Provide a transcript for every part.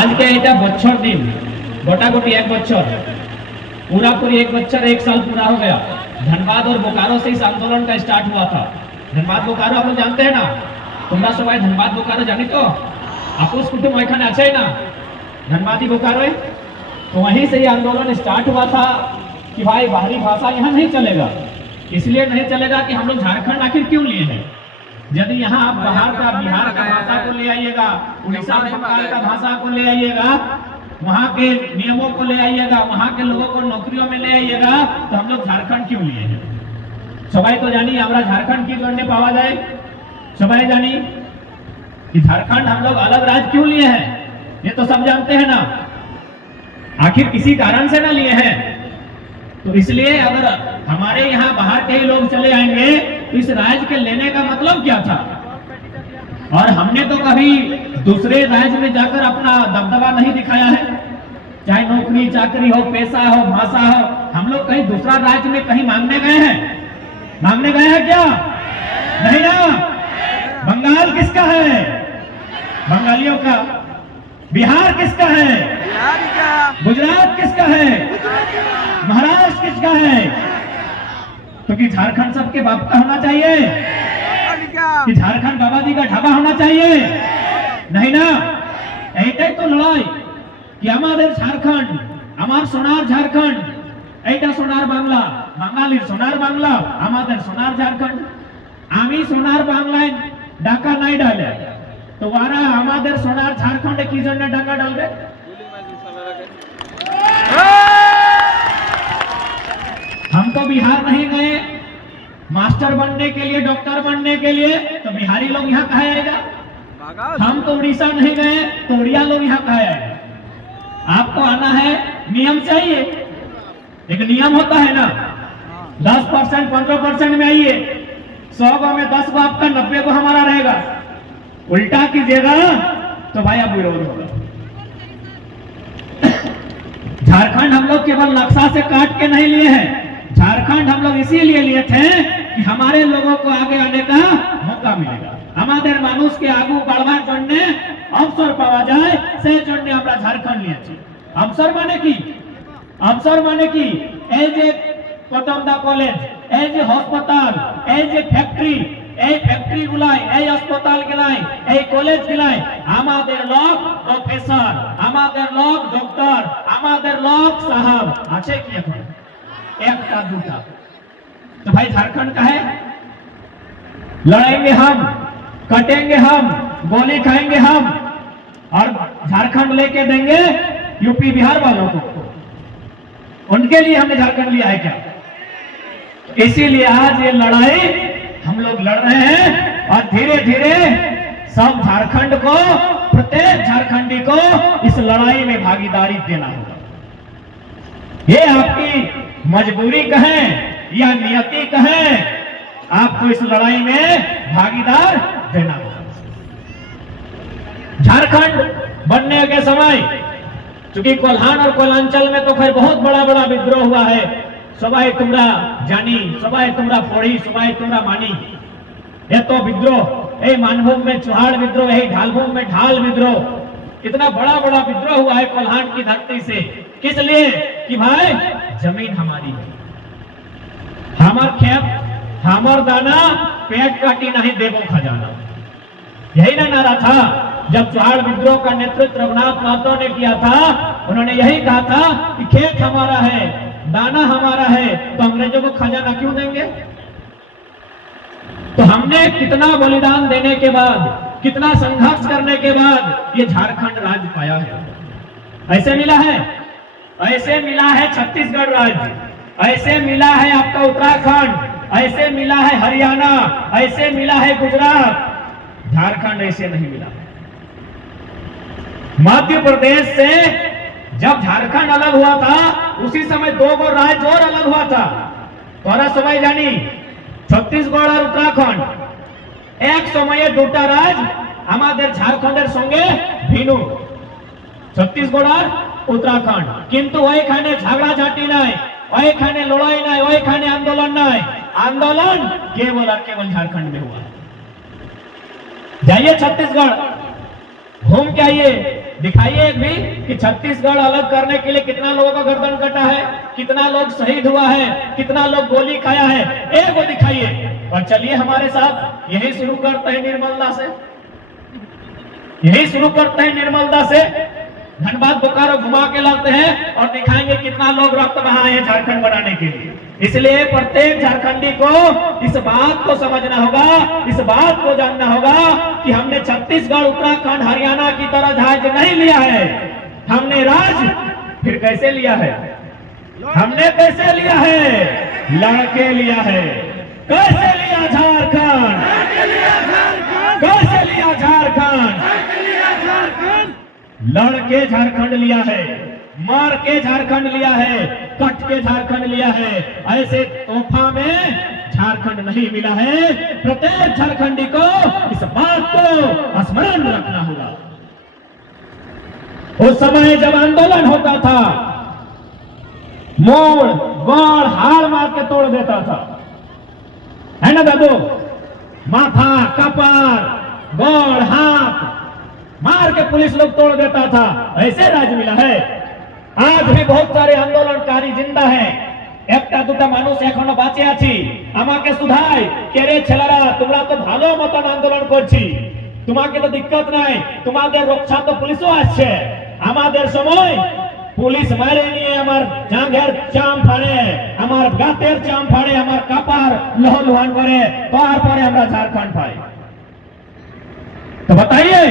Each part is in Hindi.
आज के এটা বছর দিন গোটাগুটি এক বছর पूरा पूरी एक बच्चर एक साल पूरा हो गया। धनबाद और बोकारो से इस आंदोलन का स्टार्ट हुआ था। धनबाद बोकारो आप लोग जानते हैं ना, तुम्हारा सबाई धनबाद बोकारो जानी तो आपुस कुटुंब एखाने আছে ना धनबादी बोकारो है, तो वहीं से ये आंदोलन स्टार्ट हुआ था कि भाई बाहरी भाषा यहाँ नहीं चलेगा। इसलिए नहीं चलेगा कि हम लोग झारखंड आखिर क्यों लिए हैं। यदि यहाँ आप बाहर का बिहार का भाषा को ले आइएगा, उड़ीसा बंगाल का भाषा को ले आइएगा, वहाँ के नियमों को ले आइएगा, वहाँ के लोगों को नौकरियों में ले आइएगा, तो हम लोग झारखंड क्यों लिए हैं। सबाई तो जानी हमारा झारखंड की करने पावा जाए, सबाई जानी कि झारखंड हम लोग अलग राज्य क्यों लिए हैं, ये तो सब जानते हैं ना। आखिर किसी कारण से ना लिए हैं, तो इसलिए अगर हमारे यहाँ बाहर के ही लोग चले आएंगे तो इस राज्य के लेने का मतलब क्या था। और हमने तो कभी दूसरे राज्य में जाकर अपना दबदबा नहीं दिखाया है, चाहे नौकरी चाकरी हो, पैसा हो, भाषा हो। हम लोग कहीं दूसरा राज्य में कहीं मांगने गए हैं, मांगने गए हैं क्या? नहीं ना। बंगाल किसका है? बंगालियों का। बिहार किसका है? गुजरात किसका है? महाराष्ट्र किसका है? तो कि झारखंड सबके बाप का होना चाहिए कि झारखंड बाबा जी का ढाबा होना चाहिए? नहीं ना। एटाई तो लड़ाई कि हमारे झारखंड, हमार सोनार झारखंड, एटा सोनार बांग्ला, बांगालीर सोनार बांग्ला, हमारे सोनार झारखंड। आमी सोनार बांग्लाয় डाका नहीं डाले तो वारा हमारे सोनार झारखंड की जन डाका डालबे। हम तो बिहार नहीं गए मास्टर बनने के लिए, डॉक्टर बनने के लिए, तो बिहारी लोग यहाँ कहा आएगा। हम तो उड़ीसा नहीं गए तो उड़िया लोग यहाँ कहा आएगा। आपको आना है, नियम चाहिए, एक नियम होता है ना, 10% 15% में आइए, 100 में 10 को आपका, 90 को हमारा रहेगा। उल्टा कीजिएगा तो भाई अब विरोध होगा। झारखंड हम लोग केवल नक्शा से काट के नहीं लिए हैं, झारखंड हम लोग इसीलिए लिए थे कि हमारे लोगों को आगे आने का मौका मिलेगा, हमारे मानुष के आगू बढ़वा जन्ने अवसर पावा जाए से जन्ने हमरा झारखंड लिए छी। अवसर माने की, अवसर माने की এই যে প্রথমদা কলেজ, এই যে হাসপাতাল, এই যে ফ্যাক্টরি, এই ফ্যাক্টরি গুলাই, এই হাসপাতাল গুলাই, এই কলেজ গুলাই আমাদের লোক প্রফেসর, আমাদের লোক ডক্টর, আমাদের লোক সাহেব আছে কি এখন? একটা দুটা। तो भाई झारखंड का है, लड़ेंगे हम, कटेंगे हम, गोली खाएंगे हम, और झारखंड लेके देंगे यूपी बिहार वालों को। उनके लिए हमने झारखंड लिया है क्या? इसीलिए आज ये लड़ाई हम लोग लड़ रहे हैं, और धीरे धीरे सब झारखंड को, प्रत्येक झारखंडी को इस लड़ाई में भागीदारी देना होगा। ये आपकी मजबूरी कहें या नियति कहें, आपको इस लड़ाई में भागीदार देना होगा। झारखंड बनने के समय चूंकि कोल्हान और कोलांचल में तो खैर बहुत बड़ा बड़ा विद्रोह हुआ है, सबाई तुमरा जानी, सबाई तुमरा फोड़ी, सबाई तुमरा मानी, ये तो विद्रोह, यही मानभूम में चुहाड़ विद्रोह, यही ढालभूम में ढाल विद्रोह, इतना बड़ा बड़ा विद्रोह हुआ है कोल्हान की धरती से। किस लिए? कि भाई जमीन हमारी है, हमार खेत, हमार दाना, पेट काटी नहीं देवो खजाना। यही ना नारा था जब चुहाड़ विद्रोह का नेतृत्व रघुनाथ महतो ने किया था। उन्होंने यही कहा था कि खेत हमारा है, दाना हमारा है, तो अंग्रेजों को खजाना क्यों देंगे। तो हमने कितना बलिदान देने के बाद, कितना संघर्ष करने के बाद ये झारखंड राज्य पाया है। ऐसे मिला है, ऐसे मिला है छत्तीसगढ़ राज्य, ऐसे मिला है आपका उत्तराखंड, ऐसे मिला है हरियाणा, ऐसे मिला है गुजरात। झारखंड ऐसे नहीं मिला। मध्य प्रदेश से जब झारखंड अलग हुआ था, उसी समय 2 राज्य और अलग हुआ था। तोरा सबाई जानी छत्तीसगढ़ और उत्तराखंड एक समय 2टा राज्य हमारे झारखंडের সঙ্গে ভিন্ন, छत्तीसगढ़ और उत्तराखंड। किंतु ওইখানে ঝগড়াঝাটি নাই, ওইখানে লড়াই নাই, ওইখানে आंदोलन নাই। आंदोलन केवल और केवल झारखंड में हुआ। जाइए छत्तीसगढ़, घूम के आइए, दिखाइए एक भी कि छत्तीसगढ़ अलग करने के लिए कितना लोगों का गर्दन कटा है, कितना लोग शहीद हुआ है, कितना लोग गोली खाया है, एक वो दिखाइए। और चलिए हमारे साथ यही शुरू करते हैं निर्मलदा से, यही शुरू करते हैं निर्मलदा से। धनबाद बोकारो घुमा के लाते हैं और दिखाएंगे कितना लोग रक्त बहाए हैं झारखंड बनाने के लिए। इसलिए प्रत्येक झारखंडी को इस बात को समझना होगा, इस बात को जानना होगा कि हमने छत्तीसगढ़, उत्तराखंड, हरियाणा की तरह जहाज नहीं लिया है। हमने राज फिर कैसे लिया है? हमने कैसे लिया है? लड़के लिया है। कैसे लिया झारखंड? कैसे लिया झारखंड? लड़के झारखंड लिया है, मार के झारखंड लिया है, कट के झारखंड लिया है। ऐसे तोहफा में झारखंड नहीं मिला है। प्रत्येक झारखंडी को इस बात को स्मरण रखना होगा। उस समय जब आंदोलन होता था, मोड़ गोड़ हार मार के तोड़ देता था, है ना दादू? माथा, कपार, गोड़, हाथ मार के पुलिस लोग तोड़ देता था। ऐसे राज मिला है। आज भी बहुत सारे आंदोलनकारी जिंदा है। একটা দুটা মানুষ এখনো বাঁচে আছি। আমাকে শুধাই কে রে ছেলেরা, তোমরা তো ভালো মতন আন্দোলন করছি, তোমাকে তো দিক্কত নাই, তোমাদের রক্ষা তো পুলিশও আসছে। আমাদের সময় পুলিশ মারে নিয়ে আমার জাঙ্গের চাম ফাড়ে, আমার গাতের চাম ফাড়ে, আমার কাপার লহলুহান করে, তারপরে আমরা ঝাড়খণ্ড পাই। तो बताइए,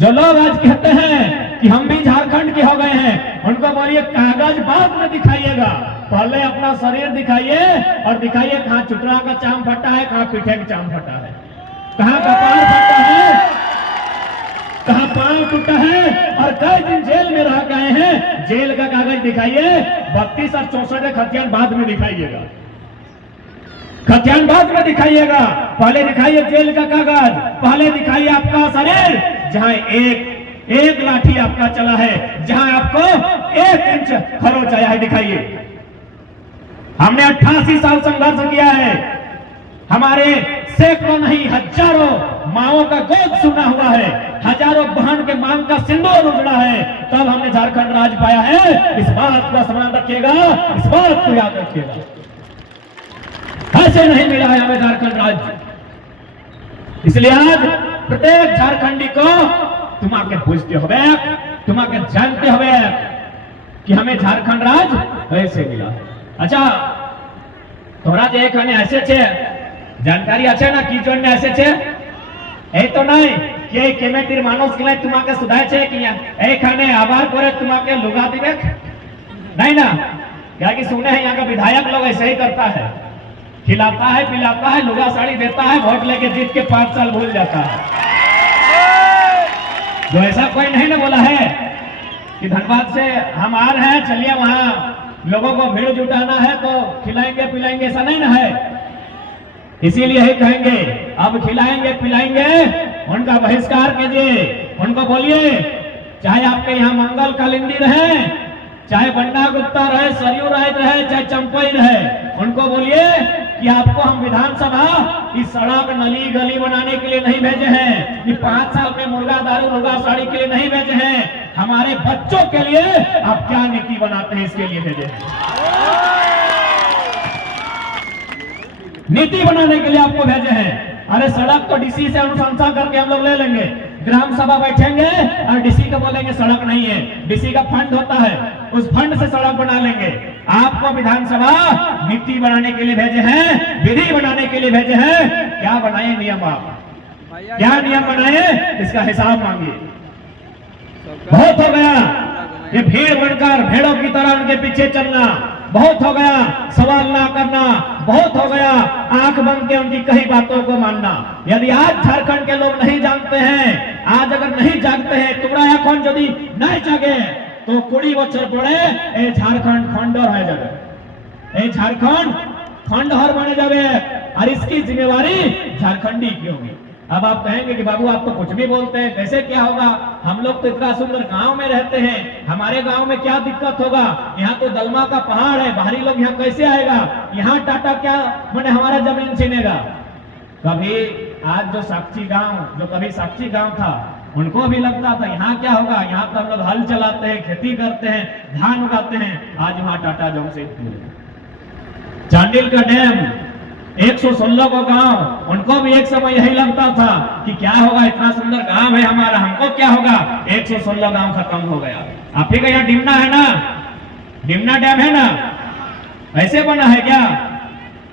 जो लोग आज कहते हैं कि हम भी झारखंड के हो गए हैं, उनको बोलिए कागज बाद में दिखाइएगा, पहले अपना शरीर दिखाइए और दिखाइए कहाँ चुटरा का चाम फटा है, कहाँ पीठे का चाम फटा है, कहाँ कपार फटा है, कहाँ पांव टूटा है और कई दिन जेल में रह गए हैं। जेल का कागज दिखाइए। 32 और 64 खतियान बाद में दिखाइएगा, खतियान बाद में दिखाइएगा। पहले दिखाइए जेल का कागज, पहले दिखाइए आपका शरीर जहां एक लाठी आपका चला है, जहां आपको 1 इंच खरोच आया है, दिखाइए। हमने 88 साल संघर्ष किया है। हमारे सैकड़ों नहीं हजारों माओं का गोद सुना हुआ है, हजारों बहन के मांग का सिंदूर उजड़ा है, तब हमने झारखंड राज पाया है। इस बात का स्मरण रखिएगा, इस बात को याद रखिएगा। ऐसे नहीं मिला है हमें झारखंड राज्य। इसलिए आज प्रत्येक झारखंडी को तुम्हारे पूछते हुए, तुम्हारे जानते हुए कि हमें झारखंड राज ऐसे मिला। अच्छा, तोरा जे एखाने ऐसे छे जानकारी আছে না কি জন্য এসেছে? এই তো নাই কে কমিটির মানুষ গিলা তোমাকে শুধাইছে কি এইখানে আবার করে তোমাকে লুগা দিবে? नहीं ना, क्या कि सुने हैं यहाँ का विधायक लोग ऐसे ही करता है, खिलाता है, पिलाता है, लुगा साड़ी देता है, वोट लेके जीत के 5 साल भूल जाता है। जो ऐसा कोई नहीं ना बोला है कि धनबाद से हम आ रहे हैं, चलिए वहां लोगों को भीड़ जुटाना है तो खिलाएंगे पिलाएंगे, ऐसा नहीं ना है। इसीलिए ही कहेंगे अब खिलाएंगे पिलाएंगे, उनका बहिष्कार कीजिए। उनको बोलिए चाहे आपके यहाँ मंगल कालिंदी रहे, चाहे बंडा गुप्ता रहे, सरयू राय रहे, चाहे चंपई रहे, उनको बोलिए कि आपको हम विधानसभा इस सड़क नली गली बनाने के लिए नहीं भेजे हैं, कि 5 साल में मुर्गा दारू मुर्गा साड़ी के लिए नहीं भेजे हैं, हमारे बच्चों के लिए आप क्या नीति बनाते हैं इसके लिए भेजे हैं। नीति बनाने के लिए आपको भेजे हैं। अरे सड़क तो डीसी से अनुशंसा करके हम लोग ले लेंगे, ग्राम सभा बैठेंगे और डीसी को बोलेंगे सड़क नहीं है, डीसी का फंड होता है, उस फंड से सड़क बना लेंगे। आपको विधानसभा नीति बनाने के लिए भेजे हैं, विधि बनाने के लिए भेजे हैं। क्या बनाए नियम? आप क्या नियम बनाए इसका हिसाब मांगिए। बहुत हो गया ये भीड़ बनकर भेड़ों की तरह उनके पीछे चलना, बहुत हो गया सवाल ना करना, बहुत हो गया आंख बंद के उनकी कही बातों को मानना। यदि आज झारखंड के लोग नहीं जानते हैं, आज अगर नहीं जागते हैं, তোমরা এখন যদি नहीं जागे तो 20 বছর পরে এই झारखंड खंडहर हो जाए, এই झारखंड खंडहर बने जाए और इसकी जिम्मेवारी झारखंडी की होगी। अब आप कहेंगे कि बाबू आप तो कुछ भी बोलते हैं, कैसे क्या होगा? हम लोग तो इतना सुंदर गांव में रहते हैं, हमारे गांव में क्या दिक्कत होगा? यहाँ तो दलमा का पहाड़ है, बाहरी लोग यहाँ कैसे आएगा? यहाँ टाटा क्या मैंने हमारा जमीन छीनेगा? कभी आज जो साक्षी गांव, जो कभी साक्षी गांव था, उनको भी लगता था यहाँ क्या होगा, यहाँ तो हम लोग हल चलाते हैं, खेती करते हैं, धान उगाते हैं। आज वहां टाटा जमशेदपुर, चांडिल का डैम, 116 को गांव, उनको भी एक समय यही लगता था कि क्या होगा, इतना सुंदर गांव है हमारा, हमको क्या होगा, 116 गांव खत्म हो गया। आप ही का यहाँ डिमना है ना, डिमना डैम है ना, ऐसे बना है क्या?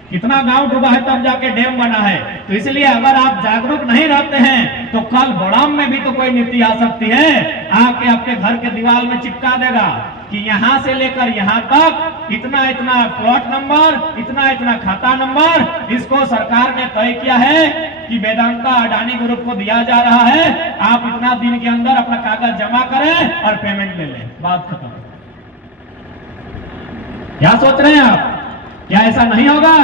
कितना गांव डूबा है तब जाके डैम बना है। तो इसलिए अगर आप जागरूक नहीं रहते हैं तो कल बड़ाम में भी तो कोई नीति आ सकती है, आके आपके घर के दीवार में चिपका देगा कि यहाँ से लेकर यहाँ तक इतना इतना प्लॉट नंबर, इतना इतना खाता नंबर, इसको सरकार ने तय किया है कि वेदांता अडानी ग्रुप को दिया जा रहा है, आप इतना दिन के अंदर अपना कागज जमा करें और पेमेंट ले लें, बात खत्म। क्या सोच रहे हैं आप? क्या ऐसा नहीं होगा?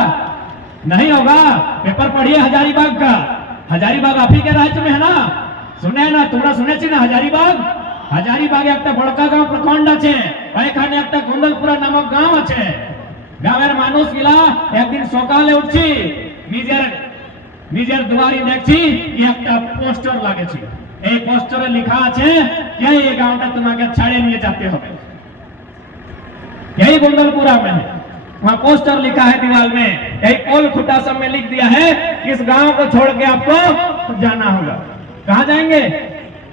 नहीं होगा। पेपर पढ़िए हजारीबाग का, हजारीबाग आप ही के राज्य में है ना, सुने ना, तुम्हारा सुने छी ना हजारीबाग? हजारीबाग एक बड़का गांव प्रखंड আছে, এখানে একটা কুন্দলপুরা নামক গাঁও আছে। গ্রামের মানুষগুলা একদিন সকালে উঠছি, নিজের দুয়ারে দেখছি কি একটা পোস্টার লাগেছে, এই পোস্টারে লেখা আছে যে এই গাঁওটা তোমাকে ছাড়ে নিয়ে যেতে হবে। यही कुंदलपुरा में है, वहां पोस्टर लिखा है दीवार में, यही पोल खुटा सब में लिख दिया है कि इस गांव को छोड़ के आपको जाना होगा। कहां जाएंगे?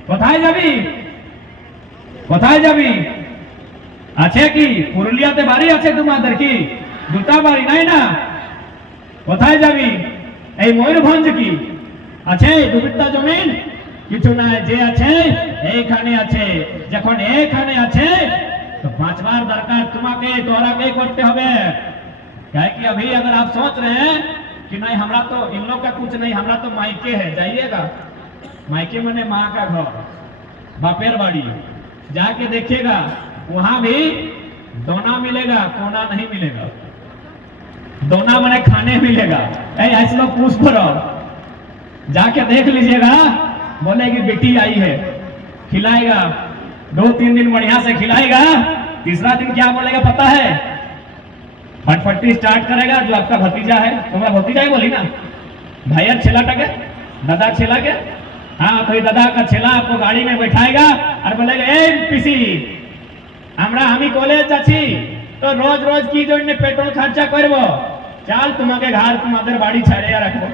बताए जाबी, बताए जाबी अच्छे की पुरुलियाते बारी अच्छे तुम्हारे की दूटा बारी नहीं ना, बताए जाबी এই ময়ূরভঞ্জ কি আছে দুবিটা জমিন? কিছু নাই, যে আছে এইখানে আছে। যখন এইখানে আছে तो 5 बार दरकार तुम्हारे तोरा के करते हवे। क्या है कि अभी अगर आप सोच रहे हैं कि नहीं हमरा तो इन लोग का कुछ नहीं, हमरा तो मायके है, जाइएगा मायके मने माँ का घर, बापेर बाड़ी, जाके देखिएगा वहां भी दोना मिलेगा, कोना नहीं मिलेगा। दोना मने खाने मिलेगा, ऐसे लोग पूछ करो, जाके देख लीजिएगा। बोलेगी बेटी आई है, खिलाएगा, 2-3 दिन बढ़िया से खिलाएगा, तीसरा दिन क्या बोलेगा पता है? फटफटी स्टार्ट करेगा, जो आपका भतीजा है, तुम्हारा भतीजा ही बोली ना, भाइया छेला टके, दादा छेला के, हाँ तो ये दादा का छेला आपको गाड़ी में बैठाएगा और बोलेगा ए पिसी আমরা আমি কলেজ যাচ্ছি তো রোজ রোজ কি জন্য পেট্রোল খরচা করব, চল তোমাকে ঘর তোমাদের বাড়ি ছাড়িয়ে রাখবো।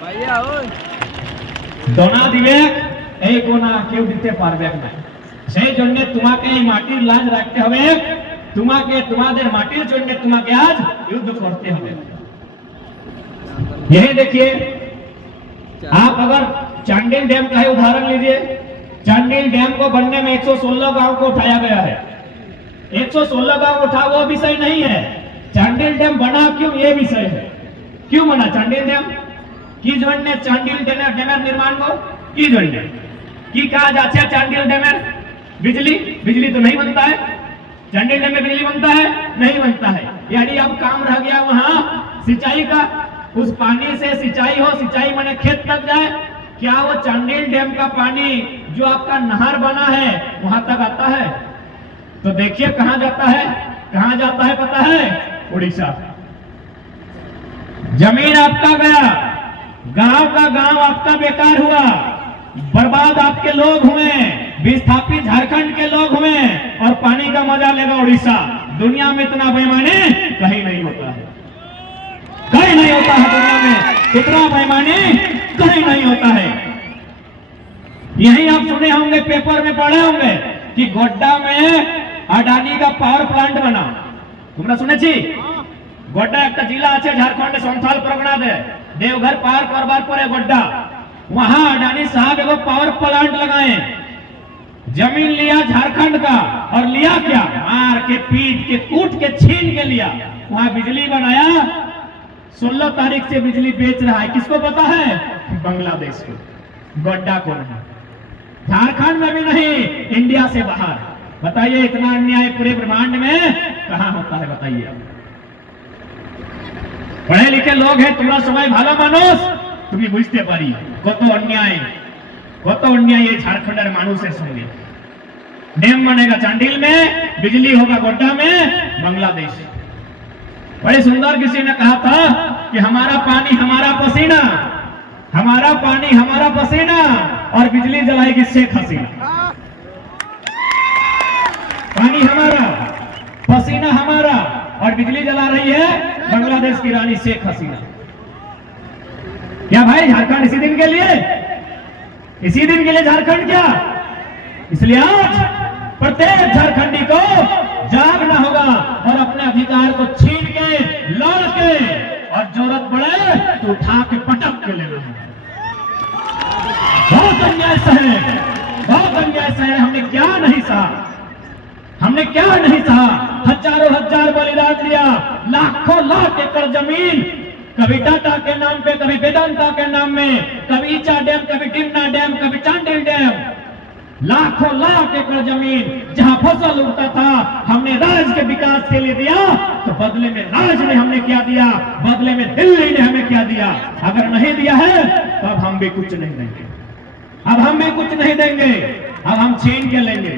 ভাইয়া ওই দোনা দিবে, এই কোনা কেউ দিতে পারবে না। সেই জন্য তোমাকে এই মাটির লাজ রাখতে হবে, তোমাকে তোমাদের মাটির জন্য তোমাকে আজ युद्ध করতে হবে। यही देखिए, आप अगर चांडिल डैम का ही उदाहरण लीजिए, चांडिल डैम को बनने में 116 गांव को उठाया गया है। 116 गांव उठा वो विषय नहीं है, चांडिल डैम बना क्यों ये विषय है। क्यों बना चांडिल डैम? की जोड़ने चांडिल डैमेर निर्माण को की जोड़ने की कहा जाता है। चांडिल डैमेर बिजली, बिजली तो नहीं बनता है, चांडिल डैम में बिजली बनता है नहीं बनता है। यानी अब काम रह गया वहां सिंचाई का, उस पानी से सिंचाई हो, सिंचाई माने खेत तक जाए। क्या वो चांडिल डैम का पानी जो आपका नहर बना है वहां तक आता है? तो देखिए कहां जाता है, कहां जाता है पता है? उड़ीसा। जमीन आपका गया, गांव का गांव आपका बेकार हुआ, बर्बाद आपके लोग हुए, विस्थापित झारखंड के लोग हुए, और पानी का मजा लेगा उड़ीसा। दुनिया में इतना बेईमानी कहीं नहीं होता है, कहीं नहीं होता है दुनिया में, इतना बेईमानी कहीं नहीं होता है। यही आप सुने होंगे, पेपर में पढ़े होंगे कि गोड्डा में अडानी का पावर प्लांट बना। तुमने सुने छी? गोड्डा एक जिला আছে झारखंड संथाल परगना दे, देवघर पार करवार पर गोड्डा, वहां अडानी साहब एगो पावर प्लांट लगाए। जमीन लिया झारखंड का, और लिया क्या? मार के, पीट के, कूट के, छीन के लिया, वहां बिजली बनाया। 16 तारीख से बिजली बेच रहा है, किसको पता है? बांग्लादेश को, गोड्डा को नहीं, झारखंड में भी नहीं, इंडिया से बाहर। बताइए इतना अन्याय पूरे ब्रह्मांड में कहां होता है? बताइए। पढ़े लिखे लोग हैं, तुम्हारा समय ভালো মানুষ, তুমি বুঝতে পারি কত अन्याय ये झारखंड মানুষের সঙ্গে। डैम बनेगा चांडिल में, बिजली होगा गोड्डा में, बांग्लादेश। बड़े सुंदर किसी ने कहा था कि हमारा पानी हमारा पसीना, हमारा पानी हमारा पसीना, और बिजली जलाएगी शेख हसीना। पानी हमारा, पसीना हमारा और बिजली जला रही है बांग्लादेश की रानी शेख हसीना। क्या भाई झारखंड इसी दिन के लिए, इसी दिन के लिए झारखंड क्या? इसलिए आज प्रत्येक झारखंडी को जागना होगा और अपने अधिकार को छीन के, लड़ के और जरूरत पड़े तो उठा के पटक के लेना होगा। बहुत अन्याय सहे, बहुत अन्याय सहे। हमने क्या नहीं सहा, हमने क्या नहीं सहा। हजारों हजार बलिदान दिया, लाखों लाख एकड़ जमीन, कभी टाटा के नाम पे, कभी वेदांता के नाम में, कभी ईचा डैम, कभी टिमना डैम, कभी चांडिल डैम, लाखों लाख एकड़ जमीन जहां फसल उगता था हमने राज के विकास के लिए दिया, तो बदले में राज ने हमने क्या दिया, बदले में दिल्ली ने हमें क्या दिया। अगर नहीं दिया है तो अब हम भी कुछ नहीं देंगे, अब हम भी कुछ नहीं देंगे, अब हम छीन के लेंगे।